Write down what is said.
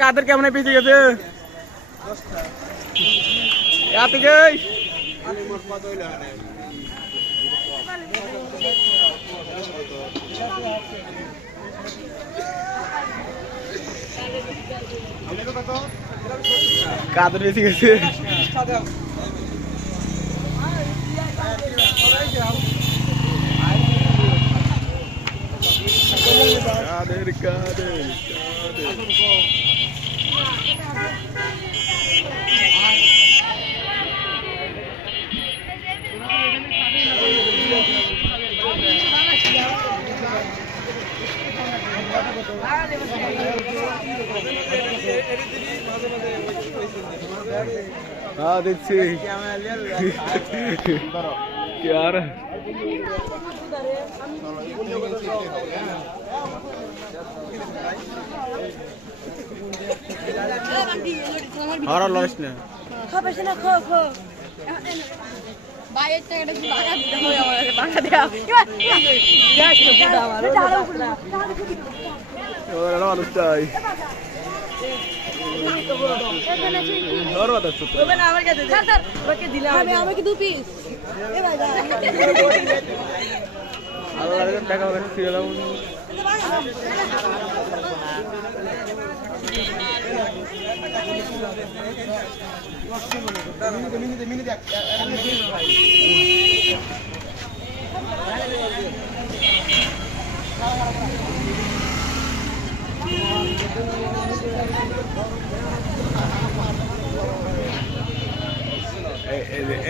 কাদের কেমন পেঁচে গেছে গই কাদের বেশি গেছে কাদের কাদের हाँ देखছি यार हारा लॉस ने खा पैसे ना खा खा भाई इतने का बागा दिया हो यार बागा दिया क्या क्या हमारा और ना लुटाई और बता तो ওবে না আমার কাছে দে স্যার ওকে দিলাম আমি আমাকে দু পিস এ ভাই দা আল্লাহর টাকা বেশি ছিল